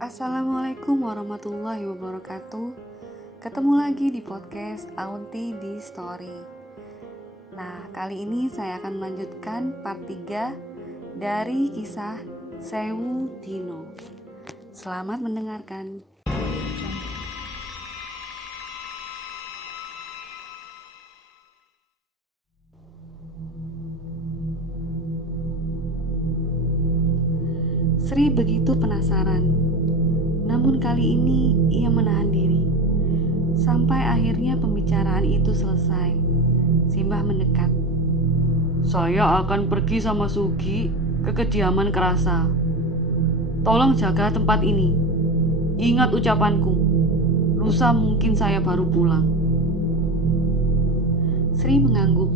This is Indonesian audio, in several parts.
Assalamualaikum warahmatullahi wabarakatuh. Ketemu lagi di podcast Aunty di Story. Nah, kali ini saya akan melanjutkan part 3 dari kisah Sewu Dino. Selamat mendengarkan. Sri begitu penasaran. Namun kali ini ia menahan diri. Sampai akhirnya pembicaraan itu selesai. Simbah mendekat. Saya akan pergi sama Sugi ke kediaman Kerasa. Tolong jaga tempat ini. Ingat ucapanku. Lusa mungkin saya baru pulang. Sri mengangguk,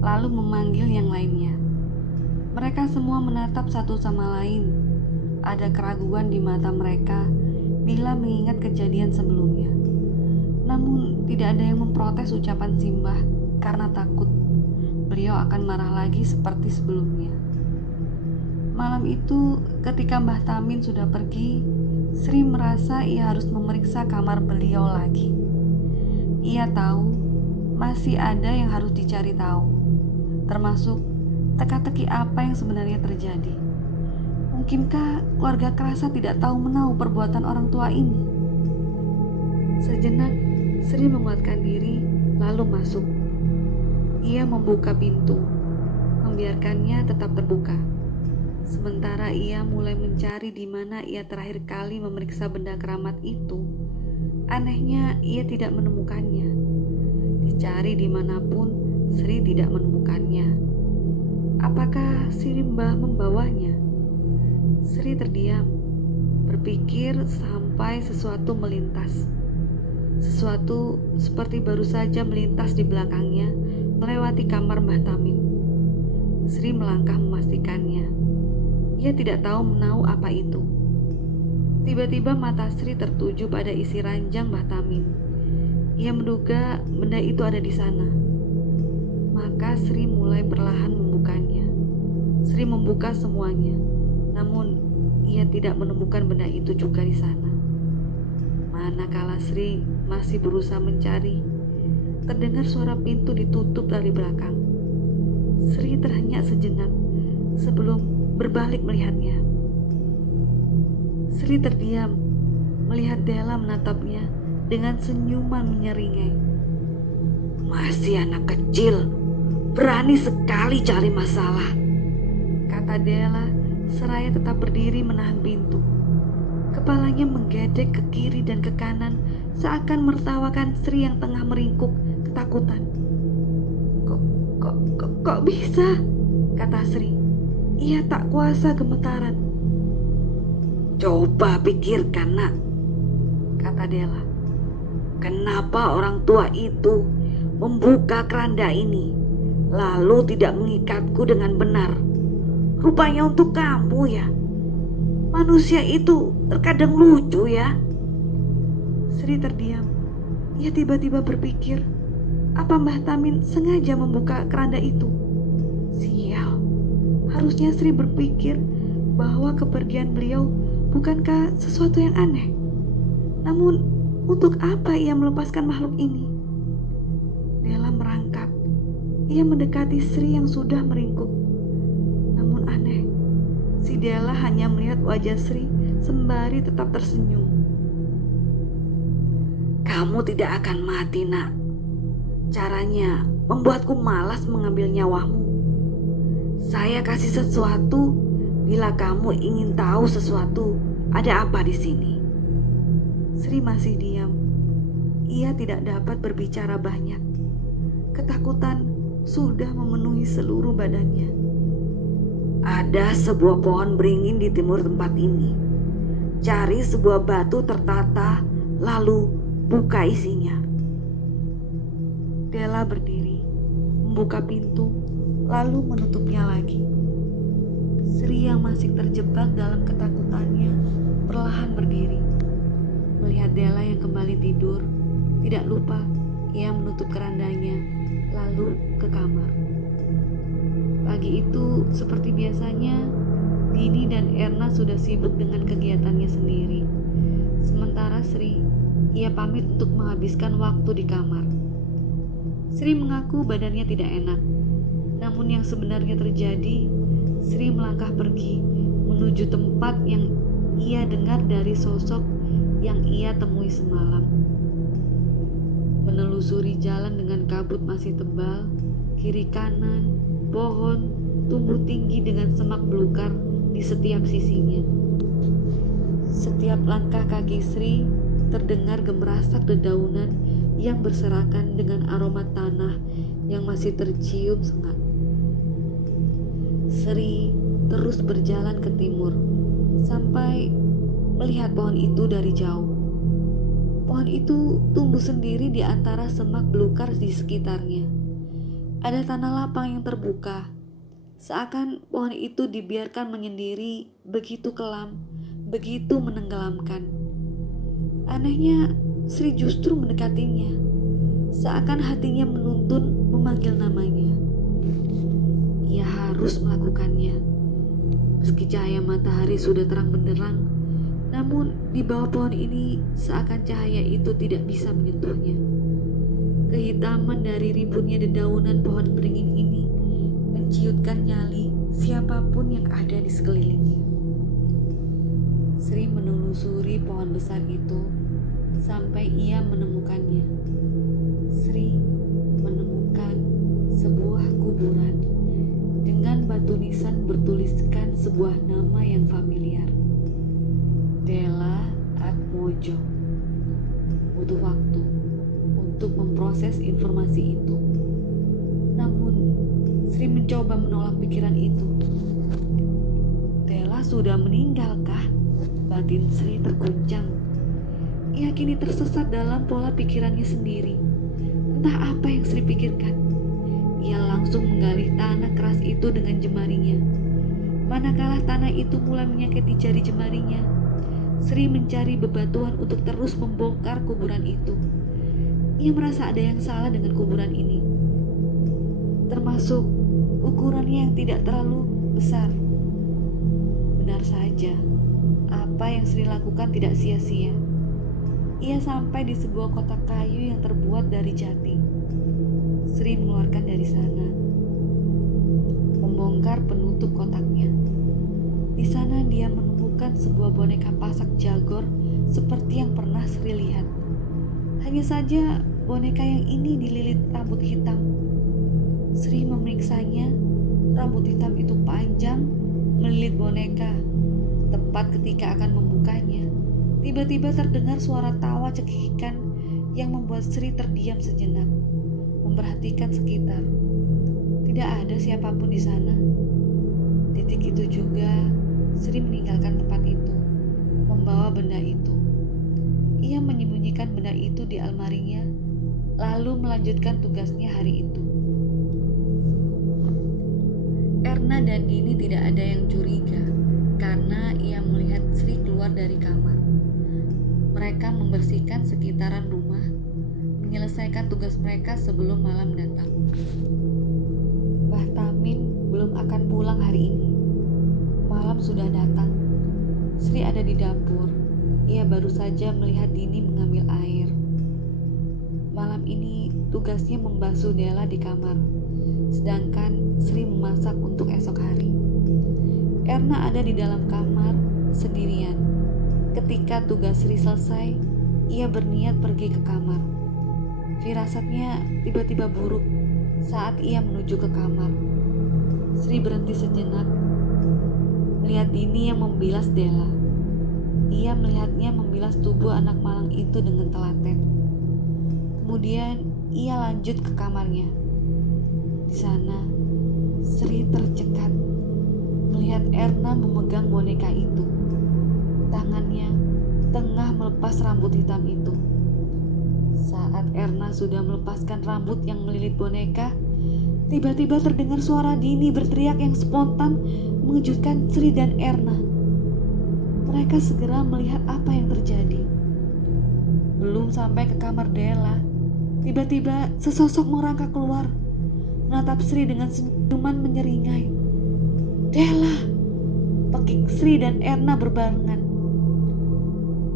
lalu memanggil yang lainnya. Mereka semua menatap satu sama lain. Ada keraguan di mata mereka bila mengingat kejadian sebelumnya. Namun tidak ada yang memprotes ucapan Simbah karena takut beliau akan marah lagi seperti sebelumnya. Malam itu ketika Mbah Tamin sudah pergi, Sri merasa ia harus memeriksa kamar beliau lagi. Ia tahu masih ada yang harus dicari tahu, termasuk teka-teki apa yang sebenarnya terjadi. Mungkinkah keluarga Kerasa tidak tahu menahu perbuatan orang tua ini? Sejenak, Sri menguatkan diri lalu masuk. Ia membuka pintu, membiarkannya tetap terbuka. Sementara ia mulai mencari di mana ia terakhir kali memeriksa benda keramat itu. Anehnya, ia tidak menemukannya. Dicari dimanapun, Sri tidak menemukannya. Apakah Simbah membawanya? Sri terdiam, berpikir sampai sesuatu melintas. Sesuatu seperti baru saja melintas di belakangnya, melewati kamar Mbah Tamin. Sri melangkah memastikannya. Ia tidak tahu menahu apa itu. Tiba-tiba mata Sri tertuju pada isi ranjang Mbah Tamin. Ia menduga benda itu ada di sana. Maka Sri mulai perlahan membukanya. Sri membuka semuanya. Namun ia tidak menemukan benda itu juga di sana. Manakala Sri masih berusaha mencari, terdengar suara pintu ditutup dari belakang. Sri terhenyak sejenak sebelum berbalik melihatnya. Sri terdiam melihat Della menatapnya dengan senyuman menyeringai. Masih anak kecil, berani sekali cari masalah, kata Della seraya tetap berdiri menahan pintu. Kepalanya menggedek ke kiri dan ke kanan seakan mertawakan Sri yang tengah meringkuk ketakutan. Kok bisa? Kata Sri. Ia tak kuasa gemetaran. Coba pikirkan, nak, kata Della. Kenapa orang tua itu membuka keranda ini lalu tidak mengikatku dengan benar? Rupanya untuk kamu ya. Manusia itu terkadang lucu ya. Sri terdiam. Ia tiba-tiba berpikir, apa Mbah Tamin sengaja membuka keranda itu? Sial. Harusnya Sri berpikir bahwa kepergian beliau bukankah sesuatu yang aneh. Namun untuk apa ia melepaskan makhluk ini? Della merangkak. Ia mendekati Sri yang sudah meringkuk. Namun aneh, si Della hanya melihat wajah Sri sembari tetap tersenyum. Kamu tidak akan mati, nak. Caranya membuatku malas mengambil nyawamu. Saya kasih sesuatu bila kamu ingin tahu sesuatu ada apa di sini. Sri masih diam. Ia tidak dapat berbicara banyak. Ketakutan sudah memenuhi seluruh badannya. Ada sebuah pohon beringin di timur tempat ini. Cari sebuah batu tertata, lalu buka isinya. Della berdiri, membuka pintu, lalu menutupnya lagi. Sri yang masih terjebak dalam ketakutannya perlahan berdiri. Melihat Della yang kembali tidur, tidak lupa ia menutup kerandanya, lalu ke kamar. Pagi itu seperti biasanya, Dini dan Erna sudah sibuk dengan kegiatannya sendiri. Sementara Sri, ia pamit untuk menghabiskan waktu di kamar. Sri mengaku badannya tidak enak. Namun yang sebenarnya terjadi, Sri melangkah pergi menuju tempat yang ia dengar dari sosok yang ia temui semalam. Menelusuri jalan dengan kabut masih tebal, kiri kanan, pohon tumbuh tinggi dengan semak belukar di setiap sisinya. Setiap langkah kaki Sri terdengar gemerasak dedaunan yang berserakan dengan aroma tanah yang masih tercium sengat. Sri terus berjalan ke timur sampai melihat pohon itu dari jauh. Pohon itu tumbuh sendiri di antara semak belukar di sekitarnya. Ada tanah lapang yang terbuka, seakan pohon itu dibiarkan menyendiri, begitu kelam, begitu menenggelamkan. Anehnya, Sri justru mendekatinya, seakan hatinya menuntun memanggil namanya. Ia harus melakukannya. Meski cahaya matahari sudah terang benderang, namun di bawah pohon ini seakan cahaya itu tidak bisa menyentuhnya. Kehitaman dari rimbunnya dedaunan pohon beringin ini menciutkan nyali siapapun yang ada di sekelilingnya. Sri menelusuri pohon besar itu sampai ia menemukannya. Sri menemukan sebuah kuburan dengan batu nisan bertuliskan sebuah nama yang familiar. Della Atmojo. Butuh waktu untuk memproses informasi itu. Namun, Sri mencoba menolak pikiran itu. Della sudah meninggalkah? Batin Sri terguncang. Ia kini tersesat dalam pola pikirannya sendiri. Entah apa yang Sri pikirkan. Ia langsung menggali tanah keras itu dengan jemarinya. Manakala tanah itu mulai menyakiti jari jemarinya, Sri mencari bebatuan untuk terus membongkar kuburan itu. Ia merasa ada yang salah dengan kuburan ini, termasuk ukurannya yang tidak terlalu besar. Benar saja, apa yang Sri lakukan tidak sia-sia. Ia sampai di sebuah kotak kayu yang terbuat dari jati. Sri mengeluarkan dari sana, membongkar penutup kotaknya. Di sana dia menemukan sebuah boneka pasak jagor seperti yang pernah Sri lihat. Hanya saja boneka yang ini dililit rambut hitam. Sri memeriksanya. Rambut hitam itu panjang melilit boneka. Tepat ketika akan membukanya, tiba-tiba terdengar suara tawa cekikikan yang membuat Sri terdiam sejenak, memperhatikan sekitar. Tidak ada siapapun di sana. Detik itu juga Sri meninggalkan tempat itu, membawa benda itu. Ia menyembunyikan benda itu di almarinya, lalu melanjutkan tugasnya hari itu. Erna dan Dini tidak ada yang curiga karena ia melihat Sri keluar dari kamar. Mereka membersihkan sekitaran rumah, menyelesaikan tugas mereka sebelum malam datang. Mbah Tamin belum akan pulang hari ini. Malam sudah datang. Sri ada di dapur. Ia baru saja melihat Dini mengambil air. Malam ini tugasnya membasuh Della di kamar, sedangkan Sri memasak untuk esok hari. Erna ada di dalam kamar sendirian. Ketika tugas Sri selesai, ia berniat pergi ke kamar. Firasatnya tiba-tiba buruk saat ia menuju ke kamar. Sri berhenti sejenak, melihat Dini yang membilas Della. Ia melihatnya membilas tubuh anak malang itu dengan telaten. Kemudian ia lanjut ke kamarnya. Di sana, Sri tercekat melihat Erna memegang boneka itu. Tangannya tengah melepas rambut hitam itu. Saat Erna sudah melepaskan rambut yang melilit boneka, tiba-tiba terdengar suara Dini berteriak yang spontan mengejutkan Sri dan Erna. Mereka segera melihat apa yang terjadi. Belum sampai ke kamar Della, tiba-tiba sesosok merangkak keluar, menatap Sri dengan senyuman menyeringai. "Della!" Pekik Sri dan Erna berbarengan.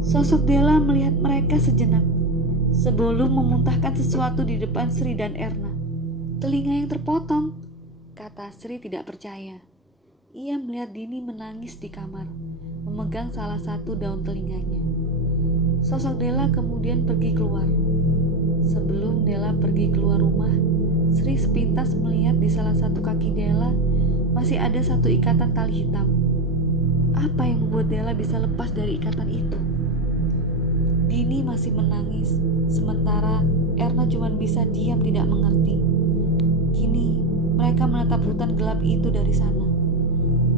Sosok Della melihat mereka sejenak sebelum memuntahkan sesuatu di depan Sri dan Erna. "Telinga yang terpotong," kata Sri tidak percaya. Ia melihat Dini menangis di kamar, memegang salah satu daun telinganya. Sosok Della kemudian pergi keluar. Sebelum Della pergi keluar rumah, Sri sepintas melihat di salah satu kaki Della masih ada satu ikatan tali hitam. Apa yang membuat Della bisa lepas dari ikatan itu? Dini masih menangis, sementara Erna cuma bisa diam tidak mengerti. Kini mereka menatap hutan gelap itu dari sana.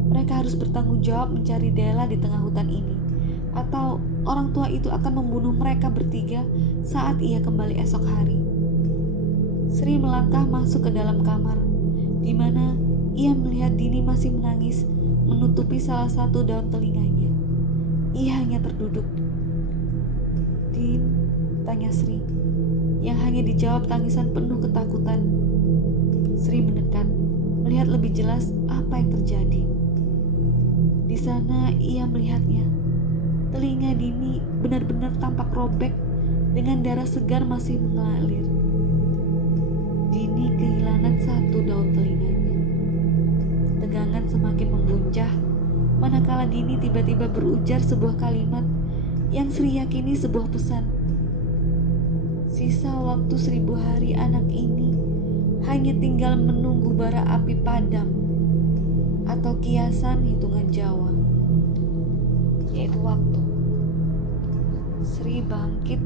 Mereka harus bertanggung jawab mencari Della di tengah hutan ini, atau orang tua itu akan membunuh mereka bertiga saat ia kembali esok hari. Sri melangkah masuk ke dalam kamar, di mana ia melihat Dini masih menangis menutupi salah satu daun telinganya. Ia hanya terduduk. "Din," tanya Sri, yang hanya dijawab tangisan penuh ketakutan. Sri mendekat, melihat lebih jelas apa yang terjadi. Di sana ia melihatnya. Telinga Dini benar-benar tampak robek dengan darah segar masih mengalir. Dini kehilangan satu daun telinganya. Tegangan semakin membuncah, manakala Dini tiba-tiba berujar sebuah kalimat yang Sri yakini sebuah pesan. Sisa waktu 1000 hari anak ini hanya tinggal menunggu bara api padam, atau kiasan hitungan Jawa, yaitu waktu. Sri bangkit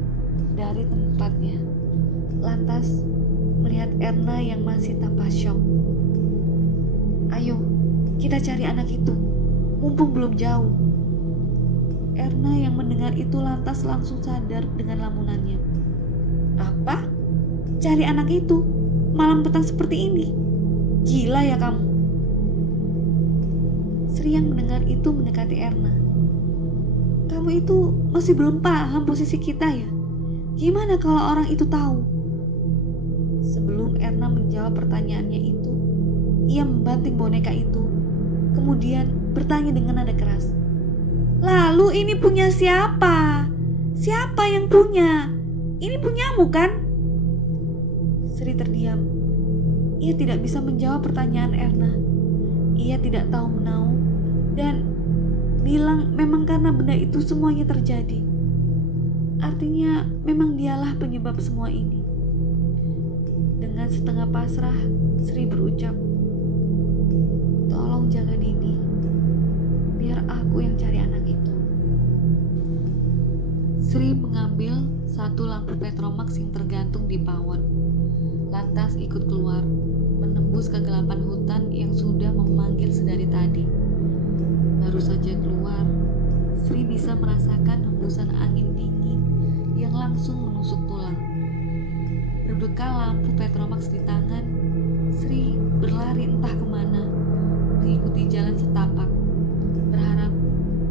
dari tempatnya, lantas melihat Erna yang masih tanpa syok. "Ayo, kita cari anak itu, mumpung belum jauh." Erna yang mendengar itu lantas langsung sadar dengan lamunannya. "Apa? Cari anak itu? Malam petang seperti ini? Gila ya kamu?" Sri yang mendengar itu mendekati Erna. "Kamu itu masih belum paham posisi kita ya? Gimana kalau orang itu tahu?" Sebelum Erna menjawab pertanyaannya itu, ia membanting boneka itu, kemudian bertanya dengan nada keras, "Lalu ini punya siapa? Siapa yang punya? Ini punyamu kan?" Sri terdiam. Ia tidak bisa menjawab pertanyaan Erna. Ia tidak tahu menau dan bilang memang karena benda itu semuanya terjadi. Artinya memang dialah penyebab semua ini. Dengan setengah pasrah, Sri berucap, "Tolong jaga Dini, biar aku yang cari anak itu." Sri mengambil satu lampu Petromax yang tergantung di pawon, lantas ikut keluar, menembus kegelapan hutan yang sudah memanggil sedari tadi. Baru saja keluar, Sri bisa merasakan hembusan angin dingin yang langsung menusuk tulang. Berbekal lampu Petromax di tangan, Sri berlari entah kemana, mengikuti jalan setapak, berharap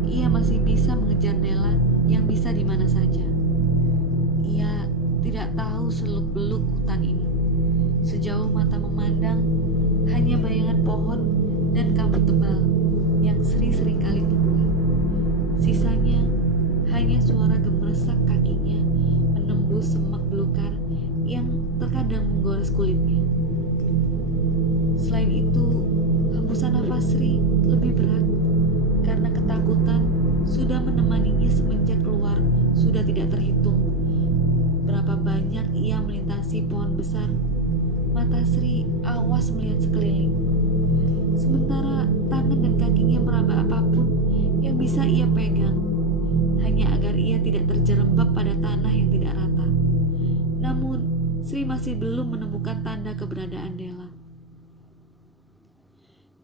ia masih bisa mengejar Della yang bisa di mana saja. Ia tidak tahu seluk-beluk hutan ini. Sejauh mata memandang, hanya bayangan pohon dan kabut tebal yang Sri seringkali temui. Sisanya hanya suara gemeresak kakinya menembus semak belukar yang terkadang menggores kulitnya. Selain itu, hembusan nafas Sri lebih berat karena ketakutan sudah menemaninya semenjak keluar sudah tidak terhitung. Berapa banyak ia melintasi pohon besar, mata Sri awas melihat sekeliling. Sementara tangan dan kakinya meraba apapun yang bisa ia pegang, hanya agar ia tidak terjerembab pada tanah yang tidak rata. Namun, Sri masih belum menemukan tanda keberadaan Della.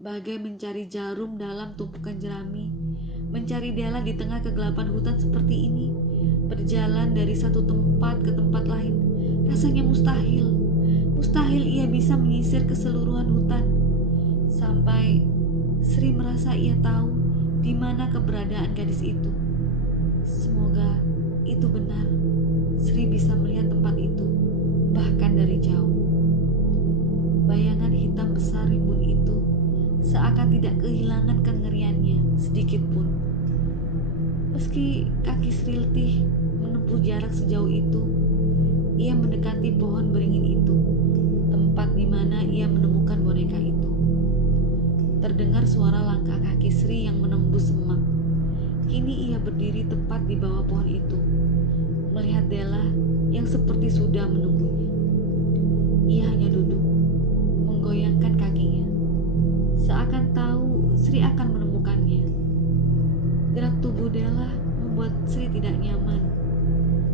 Bagai mencari jarum dalam tumpukan jerami, mencari Della di tengah kegelapan hutan seperti ini, berjalan dari satu tempat ke tempat lain, rasanya mustahil. Mustahil ia bisa menyisir keseluruhan hutan. Sampai Sri merasa ia tahu di mana keberadaan gadis itu. Semoga itu benar. Sri bisa melihat tempat itu, bahkan dari jauh. Bayangan hitam besar rimbun itu seakan tidak kehilangan kengeriannya sedikit pun. Meski kaki Sri letih menempuh jarak sejauh itu, ia mendekati pohon beringin itu, tempat di mana ia menemukan boneka itu. Terdengar suara langkah kaki Sri yang menembus semak. Kini ia berdiri tepat di bawah pohon itu, melihat Della yang seperti sudah menunggunya. Ia hanya duduk, menggoyangkan kakinya, seakan tahu Sri akan menemukannya. Gerak tubuh Della membuat Sri tidak nyaman.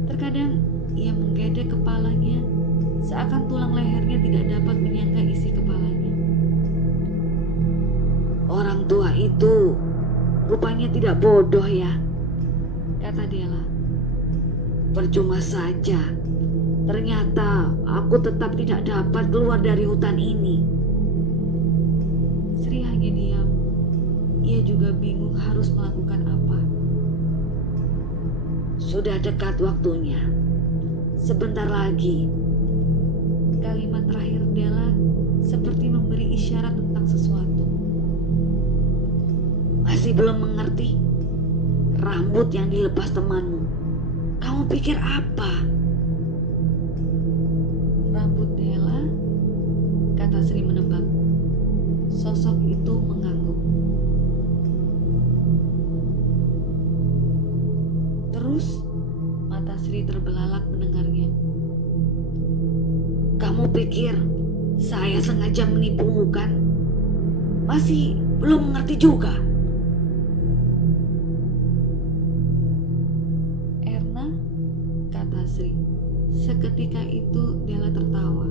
Terkadang ia menggedek kepalanya, seakan tulang lehernya tidak dapat menyangga isi kepalanya. Orang tua itu rupanya tidak bodoh ya, kata Della. Percuma saja. Ternyata aku tetap tidak dapat keluar dari hutan ini. Sri hanya diam. Ia juga bingung harus melakukan apa. Sudah dekat waktunya. Sebentar lagi. Kalimat terakhir Della seperti memberi isyarat tentang sesuatu. Masih belum mengerti? Rambut yang dilepas temanmu. Kamu pikir apa? Rambut Della, kata Sri menebak. Sosok itu mengangguk. Terus mata Sri terbelalak mendengarnya. Kamu pikir saya sengaja menipumu kan? Masih belum mengerti juga. Erna, kata Sri. Seketika itu Della tertawa.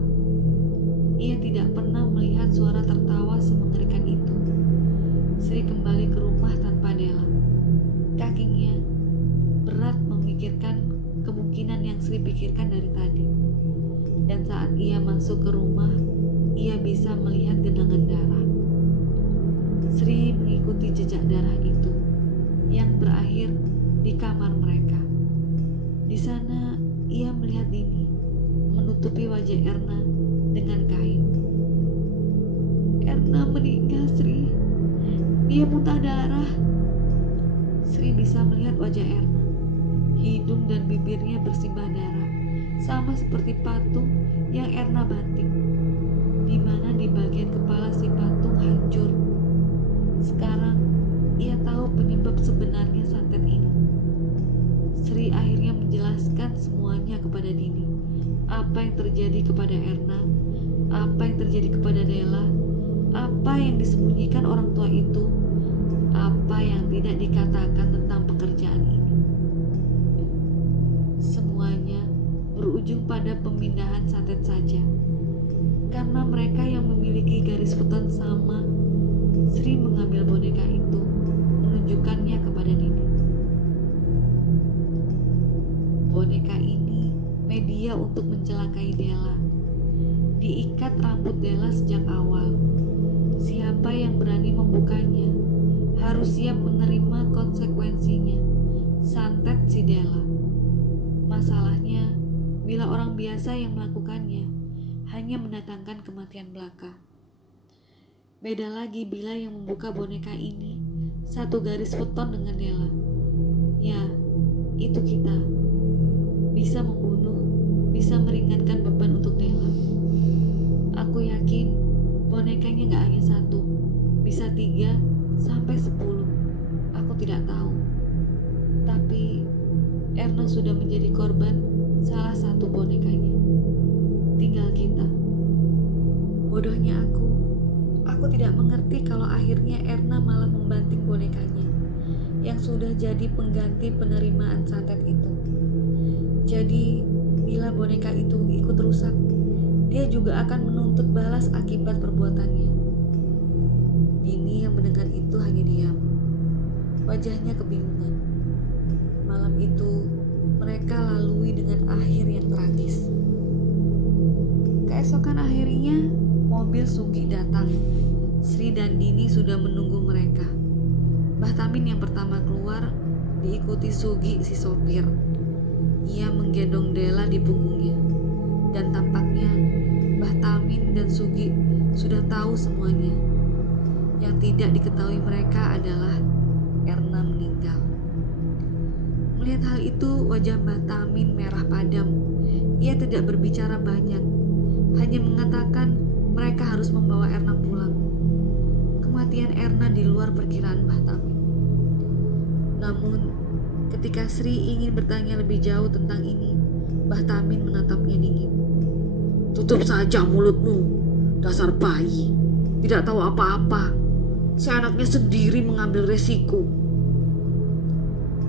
Ia tidak pernah melihat suara tertawa semengerikan itu. Sri kembali ke rumah tanpa Della. Kakinya berat memikirkan kemungkinan yang Sri pikirkan dari tadi. Dan saat ia masuk ke rumah, ia bisa melihat genangan darah. Sri mengikuti jejak darah itu yang berakhir di kamar mereka. Di sana ia melihat Dini menutupi wajah Erna dengan kain. Erna meninggal, Sri. Dia muntah darah. Sri bisa melihat wajah Erna. Hidung dan bibirnya bersimbah darah, sama seperti patung yang Erna banting, di mana di bagian kepala si patung hancur. Sekarang ia tahu penyebab sebenarnya santet ini. Sri akhirnya menjelaskan semuanya kepada Dini. Apa yang terjadi kepada Erna, apa yang terjadi kepada Della, apa yang disembunyikan orang tua itu, apa yang tidak dikatakan tentang pekerjaan ini. Semuanya berujung pada pemindahan santet saja. Karena mereka yang memiliki garis beton sama, Sri mengambil boneka itu, menunjukkannya kepada Dini. Boneka ini media untuk mencelakai Della. Diikat rambut Della sejak awal. Siapa yang berani membukanya harus siap menerima konsekuensinya. Santet si Della. Masalahnya, bila orang biasa yang melakukannya hanya mendatangkan kematian belaka. Beda lagi bila yang membuka boneka ini satu garis beton dengan Della. Ya, itu kita. Bisa membunuh, bisa meringankan beban untuk Della. Aku yakin bonekanya gak hanya satu, bisa 3 sampai 10. Aku tidak tahu. Tapi Erna sudah menjadi korban salah satu bonekanya. Tinggal kita. Bodohnya aku tidak mengerti kalau akhirnya Erna malah membanting bonekanya yang sudah jadi pengganti penerimaan santet itu. Jadi, bila boneka itu ikut rusak, dia juga akan menuntut balas akibat perbuatannya. Dini yang mendengar itu hanya diam. Wajahnya kebingungan. Malam itu, mereka lalui dengan akhir yang tragis. Keesokan akhirnya, mobil Sugi datang. Sri dan Dini sudah menunggu mereka. Mbah Tamin yang pertama keluar, diikuti Sugi si sopir. Ia menggendong Della di punggungnya, dan tampaknya Mbah Tamin dan Sugi sudah tahu semuanya. Yang tidak diketahui mereka adalah Erna meninggal Melihat hal itu, wajah Mbah Tamin merah padam. Ia tidak berbicara banyak, hanya mengatakan mereka harus membawa Erna pulang. Kematian Erna di luar perkiraan Mbah Tamin. Namun, ketika Sri ingin bertanya lebih jauh tentang ini, Mbah Tamin menatapnya dingin. Tutup saja mulutmu, dasar bayi. Tidak tahu apa-apa. Seenaknya sendiri mengambil resiko.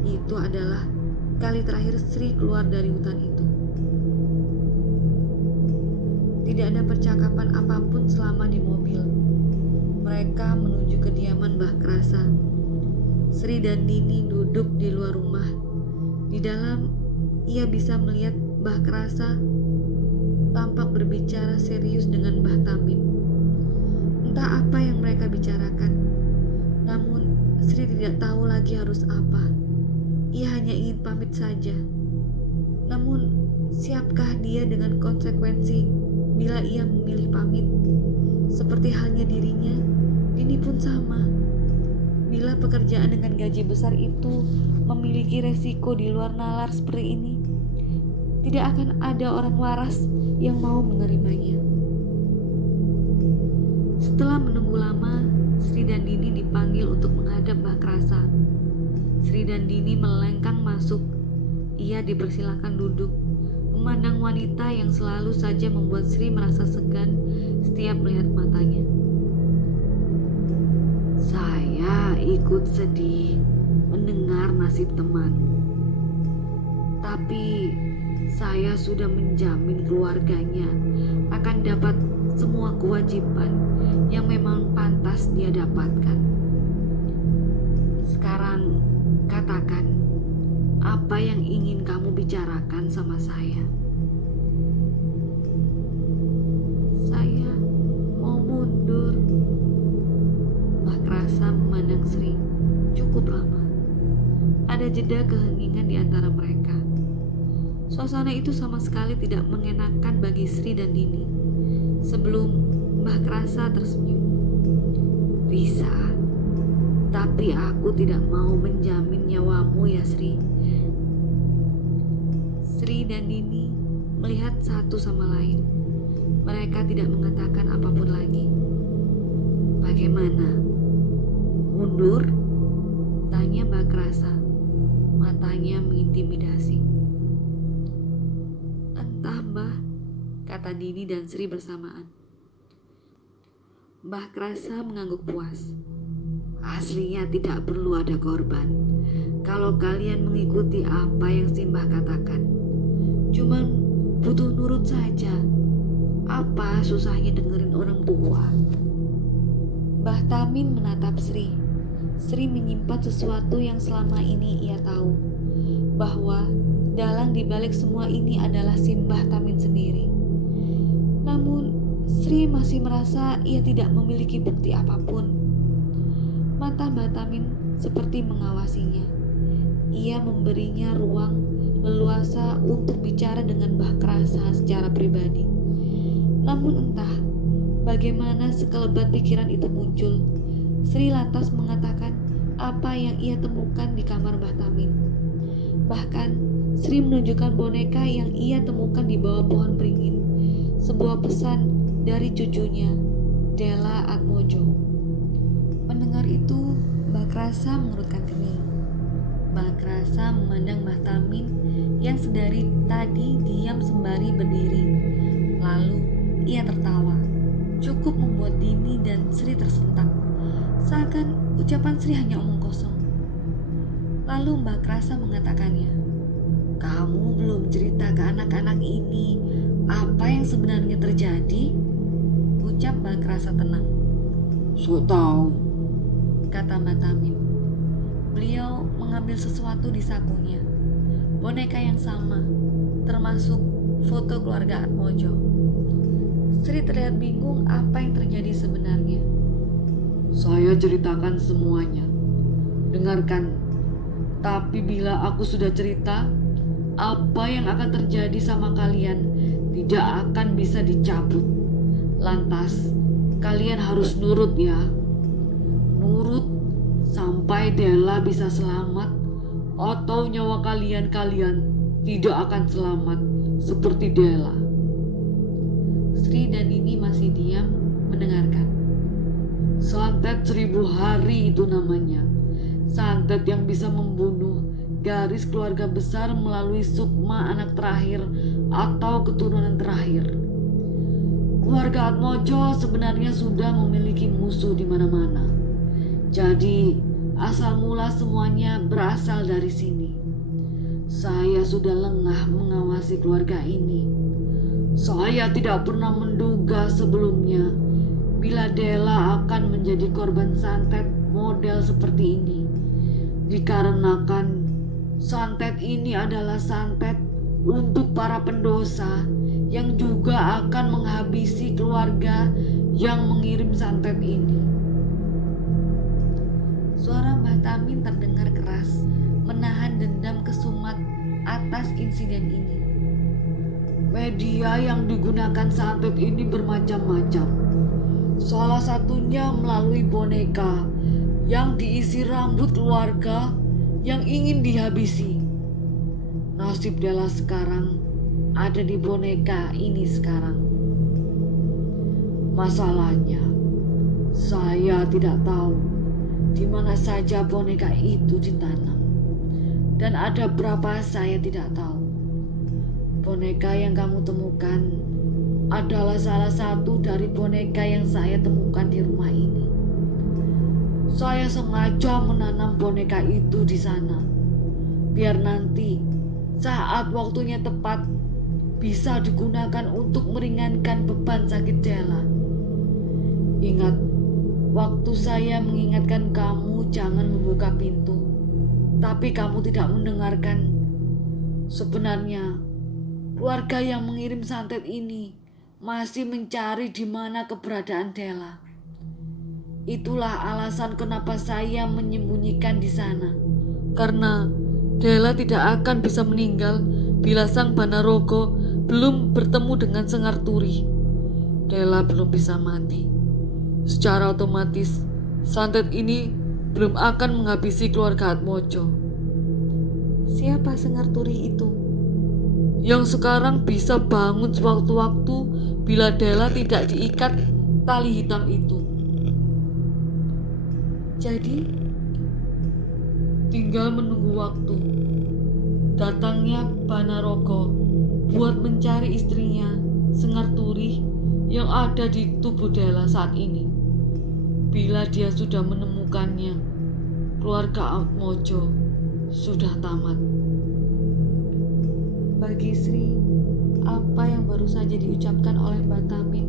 Itu adalah kali terakhir Sri keluar dari hutan itu. Tidak ada percakapan apapun selama di mobil. Mereka menuju kediaman Mbah Krasa. Sri dan Dini duduk di luar rumah. Di dalam, ia bisa melihat Mbah Krasa tampak berbicara serius dengan Mbah Tamin. Entah apa yang mereka bicarakan, namun Sri tidak tahu lagi harus apa. Ia hanya ingin pamit saja. Namun, siapkah dia dengan konsekuensi bila ia memilih pamit? Seperti halnya dirinya, Dini pun sama. Bila pekerjaan dengan gaji besar itu memiliki resiko di luar nalar seperti ini, tidak akan ada orang waras yang mau menerimanya. Setelah menunggu lama, Sri dan Dini dipanggil untuk menghadap Mbah Krasa. Sri dan Dini melengkang masuk. Ia dipersilakan duduk, memandang wanita yang selalu saja membuat Sri merasa segan setiap melihat matanya. Saya ikut sedih mendengar nasib temanmu. Tapi saya sudah menjamin keluarganya akan dapat semua kewajiban yang memang pantas dia dapatkan. Sekarang katakan, apa yang ingin kamu bicarakan sama saya? Saya mau mundur. Mbah Krasa memandang Sri cukup lama. Ada jeda keheningan di antara mereka. Suasana itu sama sekali tidak mengenakan bagi Sri dan Dini. Sebelum Mbah Krasa tersenyum. Bisa, tapi aku tidak mau menjamin nyawamu ya Sri. Sri dan Dini melihat satu sama lain. Mereka tidak mengatakan apapun lagi. Bagaimana? Mundur? Tanya Mbah Krasa. Matanya mengintimidasi. Entah Mbah, kata Dini dan Sri bersamaan. Mbah Krasa mengangguk puas. Aslinya tidak perlu ada korban kalau kalian mengikuti apa yang Simbah katakan. Cuman butuh nurut saja. Apa susahnya dengerin orang tua? Mbah Tamin menatap Sri. Sri menyimpan sesuatu yang selama ini ia tahu, bahwa dalang dibalik semua ini adalah Simbah Tamin sendiri. Namun Sri masih merasa ia tidak memiliki bukti apapun. Mata Mbah Tamin seperti mengawasinya. Ia memberinya ruang leluasa untuk bicara dengan Mbah Krasa secara pribadi. Namun entah bagaimana sekelebat pikiran itu muncul, Sri lantas mengatakan apa yang ia temukan di kamar Mbah Tamin. Bahkan Sri menunjukkan boneka yang ia temukan di bawah pohon beringin, sebuah pesan dari cucunya, Della Atmojo. Mendengar itu, Mbah Krasa mengerutkan kening. Mbah Krasa memandang Mbah Tamin yang sedari tadi diam sembari berdiri. Lalu ia tertawa. Cukup membuat Dini dan Sri tersentak. Seakan ucapan Sri hanya omong kosong. Lalu Mbah Krasa mengatakannya. Kamu belum cerita ke anak-anak ini apa yang sebenarnya terjadi? Ucap Mbah Krasa tenang. So tahu, kata Mbah Tamin. Beliau mengambil sesuatu di sakunya. Boneka yang sama, termasuk foto keluarga Atmojo. Sri terlihat bingung apa yang terjadi sebenarnya. saya ceritakan semuanya. Dengarkan. Tapi bila aku sudah cerita, apa yang akan terjadi sama kalian tidak akan bisa dicabut. Lantas, kalian harus nurut ya. Nurut sampai Della bisa selamat atau nyawa kalian tidak akan selamat seperti Della. Sri dan Nini masih diam mendengarkan. Santet 1000 hari itu namanya. Santet yang bisa membunuh garis keluarga besar melalui sukma anak terakhir atau keturunan terakhir. Keluarga Atmojo sebenarnya sudah memiliki musuh di mana-mana. Jadi, asal mula semuanya berasal dari sini. Saya sudah lengah mengawasi keluarga ini. Saya tidak pernah menduga sebelumnya bila Della akan menjadi korban santet model seperti ini. Dikarenakan santet ini adalah santet untuk para pendosa yang juga akan menghabisi keluarga yang mengirim santet ini. Suara Mbah Tamin terdengar keras, menahan dendam kesumat atas insiden ini. Media yang digunakan santet ini bermacam-macam. Salah satunya melalui boneka yang diisi rambut keluarga yang ingin dihabisi. Nasib Della sekarang ada di boneka ini sekarang. Masalahnya, saya tidak tahu di mana saja boneka itu ditanam. Dan ada berapa saya tidak tahu. Boneka yang kamu temukan adalah salah satu dari boneka yang saya temukan di rumah ini. Saya sengaja menanam boneka itu di sana, biar nanti saat waktunya tepat bisa digunakan untuk meringankan beban sakit Della. Ingat, waktu saya mengingatkan kamu jangan membuka pintu, tapi kamu tidak mendengarkan. Sebenarnya, keluarga yang mengirim santet ini masih mencari di mana keberadaan Della. Itulah alasan kenapa saya menyembunyikan di sana. Karena Della tidak akan bisa meninggal bila Sang Banarogo belum bertemu dengan Sengar Turi. Della belum bisa mati. Secara otomatis, santet ini belum akan menghabisi keluarga Atmojo. Siapa Sengar Turi itu? Yang sekarang bisa bangun sewaktu-waktu bila Della tidak diikat tali hitam itu. Jadi, tinggal menunggu waktu datangnya Banarogo buat mencari istrinya, Sengar Turi, yang ada di tubuh Della saat ini. Bila dia sudah menemukannya, keluarga Atmojo sudah tamat. Bagi Sri, apa yang baru saja diucapkan oleh Mbak Tamin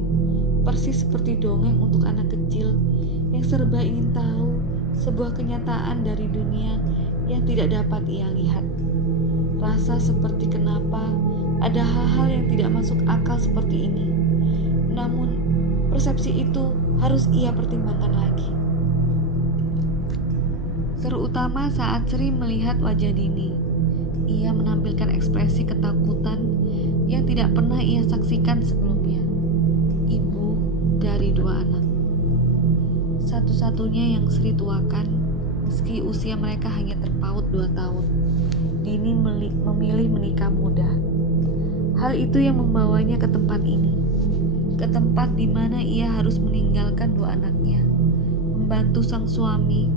persis seperti dongeng untuk anak kecil yang serba ingin tahu sebuah kenyataan dari dunia yang tidak dapat ia lihat. Rasa seperti kenapa ada hal-hal yang tidak masuk akal seperti ini. Namun, persepsi itu harus ia pertimbangkan lagi. Terutama saat Sri melihat wajah Dini. Ia menampilkan ekspresi ketakutan yang tidak pernah ia saksikan sebelumnya. Ibu dari 2 anak. Satu-satunya yang Sri tuakan, meski usia mereka hanya terpaut 2 tahun. Dini memilih menikah muda. Hal itu yang membawanya ke tempat ini. Ke tempat di mana ia harus meninggalkan 2 anaknya, membantu sang suami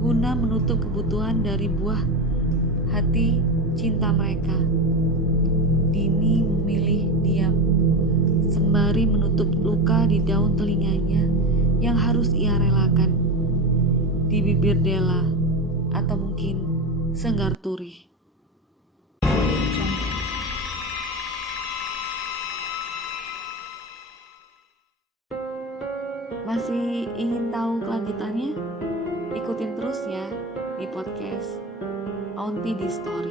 guna menutup kebutuhan dari buah hati cinta mereka. Dini memilih diam, sembari menutup luka di daun telinganya yang harus ia relakan, di bibir Della atau mungkin Sengar Turi. Masih ingin tahu kelanjutannya? Ikutin terus ya di podcast Auntie di Story.